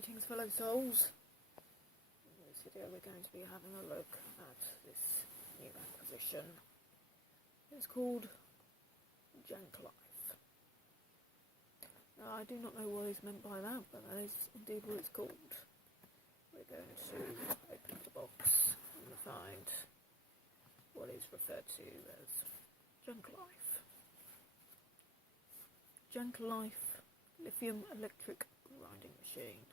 Greetings fellow souls. In this video we're going to be having a look at this new acquisition. It's called Jangklife. Now I do not know what is meant by that, but that is indeed what it's called. We're going to open the box and find what is referred to as Jangklife. Jangklife lithium electric grinding machine.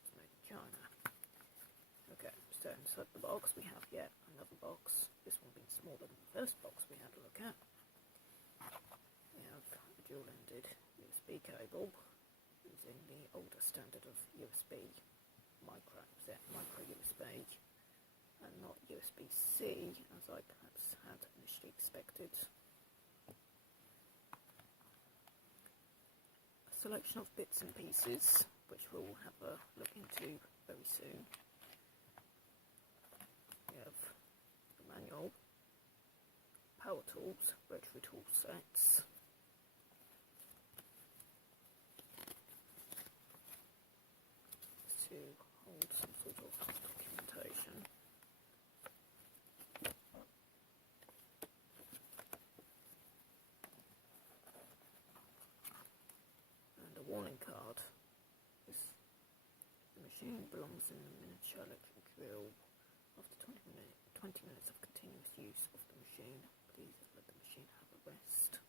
It's made in China. Okay, so inside the box we have yet another box, this one being smaller than the first box we had a look at. We have a dual-ended USB cable using the older standard of USB micro USB and not USB-C as I perhaps had initially expected. Selection of bits and pieces, which we'll have a look into very soon. We have the manual, power tools, rotary tool sets, to hold some sort of documentation. Warning card. The machine belongs in the miniature electric drill. After 20 minutes of continuous use of the machine, please let the machine have a rest.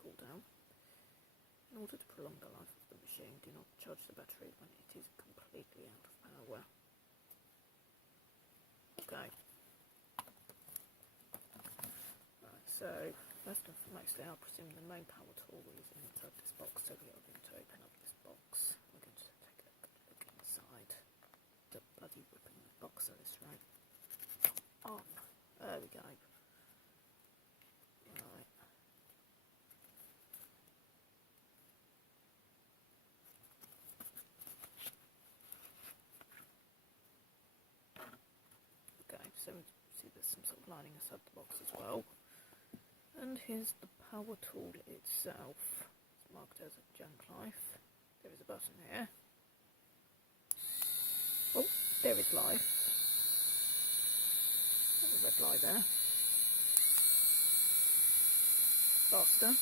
Cool down. In order to prolong the life of the machine, do not charge the battery when it is completely out of power. Okay. Right, so first and foremost, I presume the main power tool is inside this box, so we are going to open up this box. We're going to take a good look inside. The bloody ripping the box at this rate. On. There we go. Right. Okay, so we see there's some sort of lining inside the box as well. And here's the power tool itself. It's marked as a Jangklife. There is a button here. Oh, there is life. There's a red light there. Faster.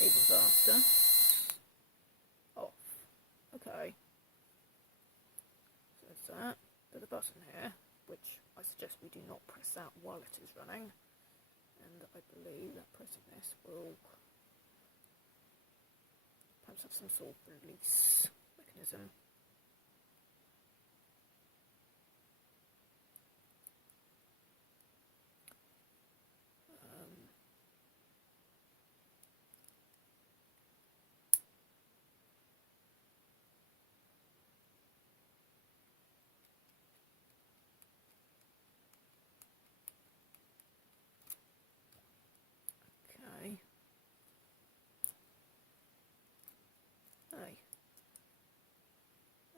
Even faster. Off. Okay. So there's that. There's a button here, which I suggest we do not press that while it is running. And I believe that pressing this will perhaps have some sort of release mechanism. Okay.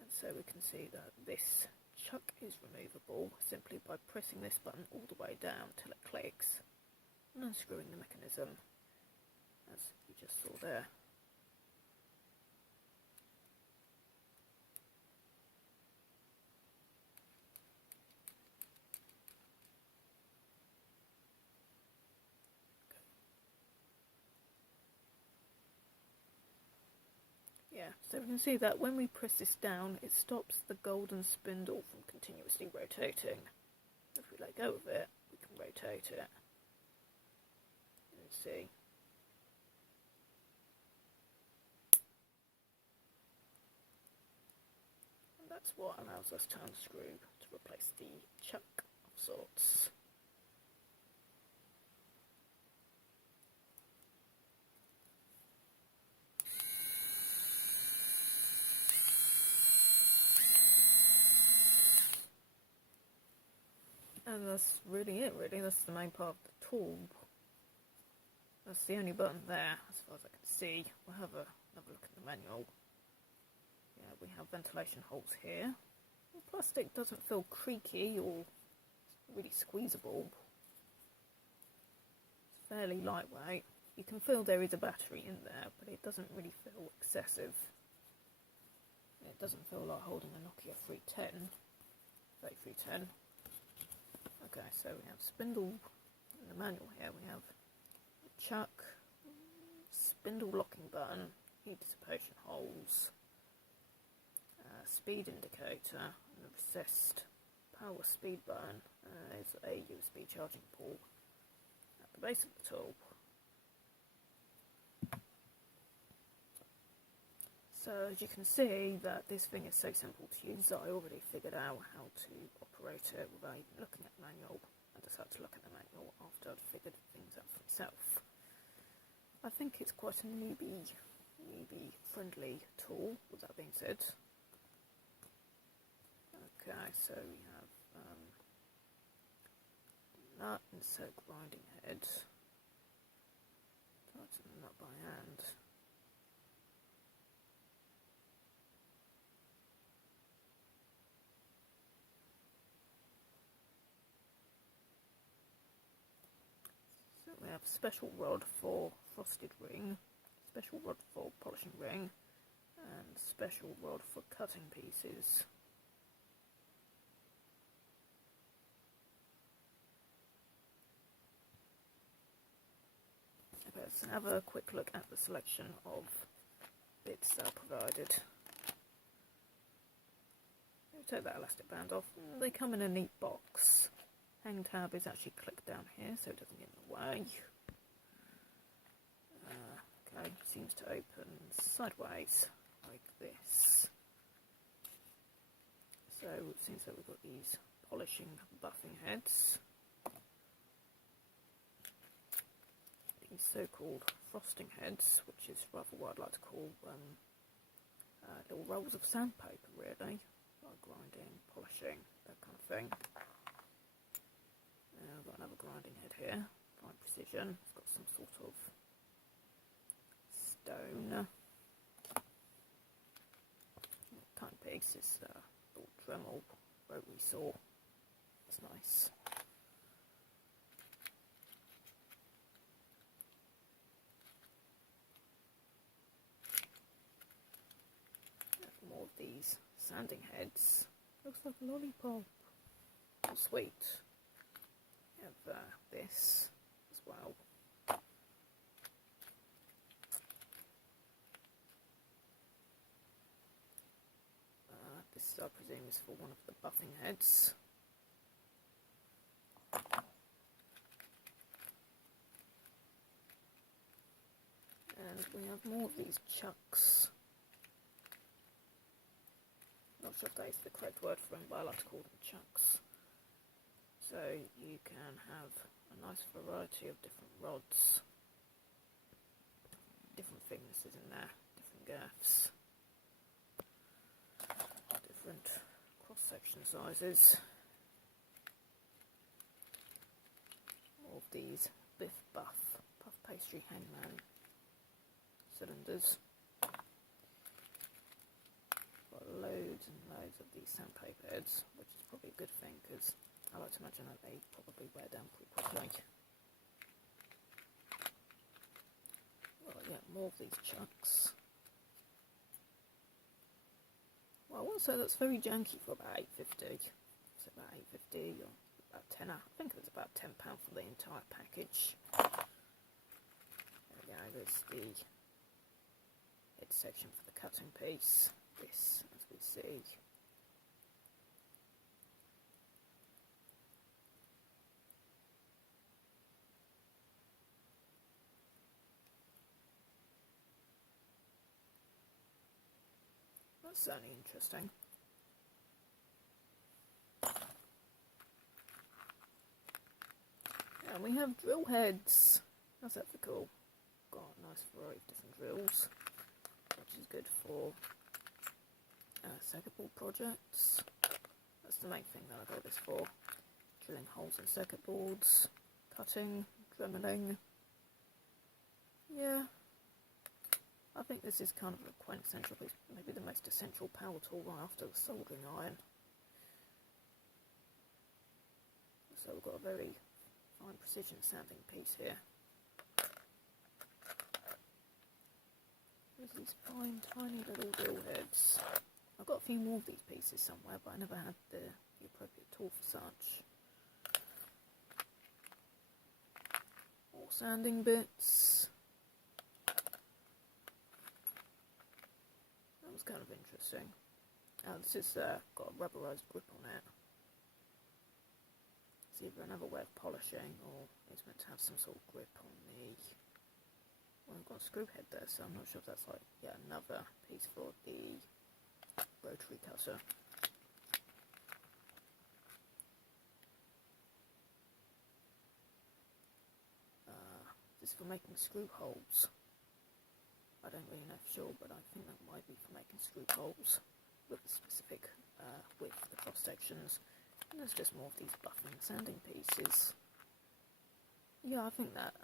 And so we can see that this chuck is removable simply by pressing this button all the way down till it clicks and unscrewing the mechanism, as you just saw there. Yeah, so we can see that when we press this down, it stops the golden spindle from continuously rotating. If we let go of it, we can rotate it. Let's see. And that's what allows us to unscrew to replace the chuck of sorts. And that's really it, really. That's the main part of the tool. That's the only button there, as far as I can see. We'll have another look at the manual. Yeah, we have ventilation holes here. The plastic doesn't feel creaky or really squeezable. It's fairly lightweight. You can feel there is a battery in there, but it doesn't really feel excessive. It doesn't feel like holding a Nokia 3310. Okay, so we have spindle in the manual here. We have chuck, spindle locking button, heat dissipation holes, speed indicator, and the recessed power speed button is a USB charging port at the base of the tool. So as you can see that this thing is so simple to use that I already figured out how to operate it without even looking at the manual. I just had to look at the manual after I'd figured things out for myself. I think it's quite a newbie friendly tool, with that being said. Okay, so we have nut, insert grinding head, tighten the nut by hand. So we have special rod for frosted ring, special rod for polishing ring, and special rod for cutting pieces. Okay, let's have a quick look at the selection of bits that are provided. Take that elastic band off. They come in a neat box. Hang tab is actually clicked down here so it doesn't get in the way. Okay, seems to open sideways like this. So it seems that we've got these polishing buffing heads. These so-called frosting heads, which is rather what I'd like to call little rolls of sandpaper, really. Like grinding, polishing, that kind of thing. Now I've got another grinding head here, fine precision. It's got some sort of stone. Cutting piece is a little Dremel rotary saw. That's nice. More of these sanding heads. Looks like a lollipop. Oh, sweet. We have this as well. This, I presume, is for one of the buffing heads. And we have more of these chucks. Not sure if that is the correct word for them, but I like to call them chucks. So you can have a nice variety of different rods, different thicknesses in there, different gaffs, different cross-section sizes. All of these puff pastry hangman cylinders. Got loads and loads of these sandpaper heads, which is probably a good thing because I like to imagine that they probably wear down pretty quickly. Well, yeah, more of these chucks. Well, I wouldn't say that's very janky for about $8.50. It's about $8.50 or about £10. I think it was about £10 for the entire package. There we go. There's the head section for the cutting piece. This, as we see. That's certainly interesting. And we have drill heads. How's that for cool? Got a nice variety of different drills, which is good for circuit board projects. That's the main thing that I got this for. Drilling holes in circuit boards, cutting, dremeling. Yeah. I think this is kind of a quintessential, maybe the most essential power tool right after the soldering iron. So we've got a very fine precision sanding piece here. There's these fine tiny little drill heads. a few more of these pieces somewhere, but I never had the appropriate tool for such. More sanding bits. That was kind of interesting. This has got a rubberized grip on it. It's either another way of polishing, or it's meant to have some sort of grip on the... Well, I've got a screw head there, so I'm not sure if that's like yet another piece for the rotary cutter. This is for making screw holes. I don't really know for sure, but I think that might be for making screw holes with a specific width for the cross sections. And there's just more of these buffing and sanding pieces. Yeah, I think that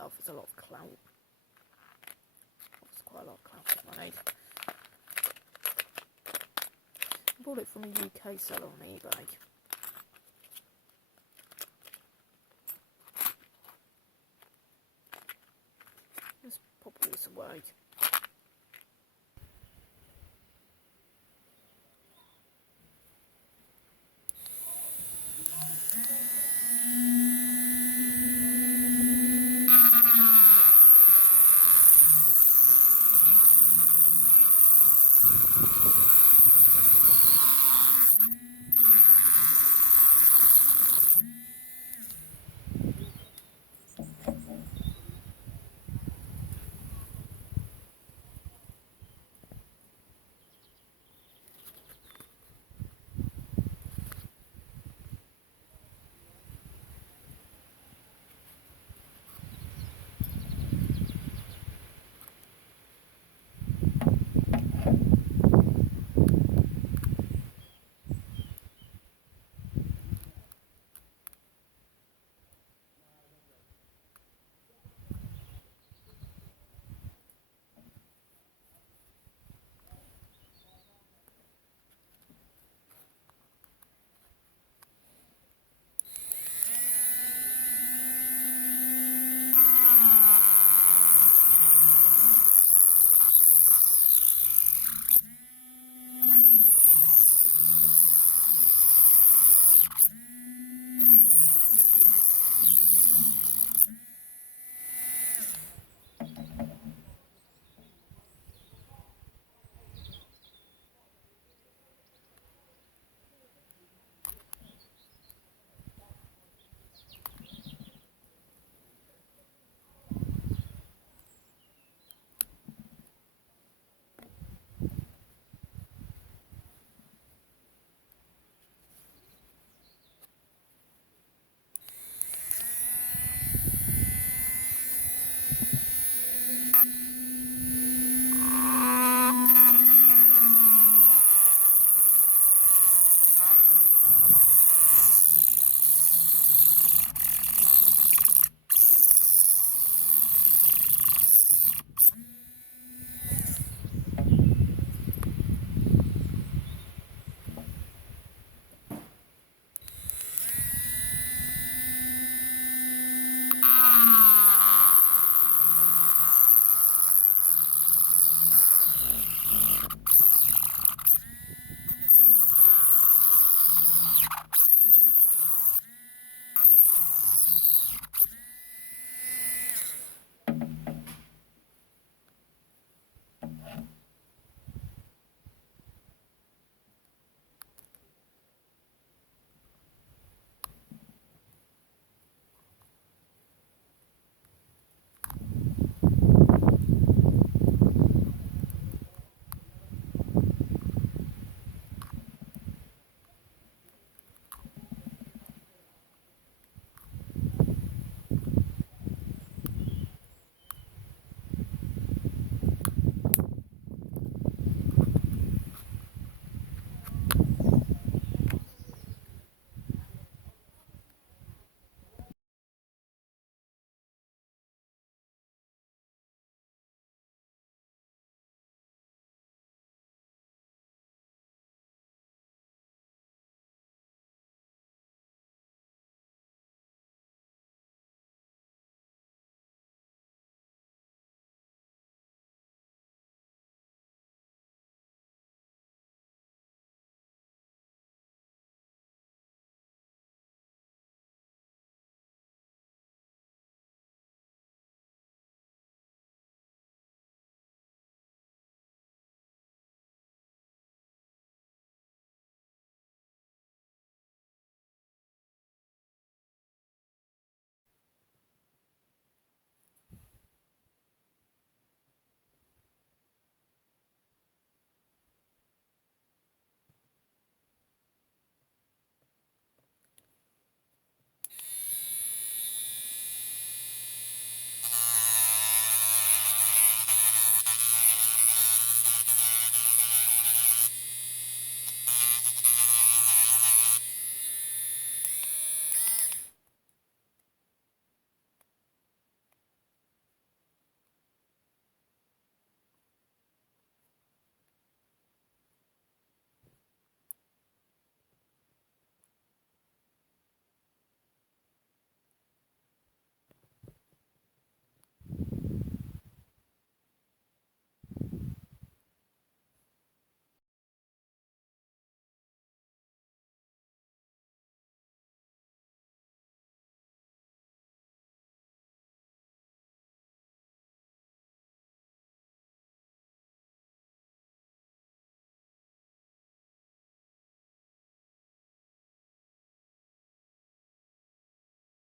offers a lot of clout. Offers quite a lot of clout for money. I bought it from a UK seller on eBay. Let's pop all this away.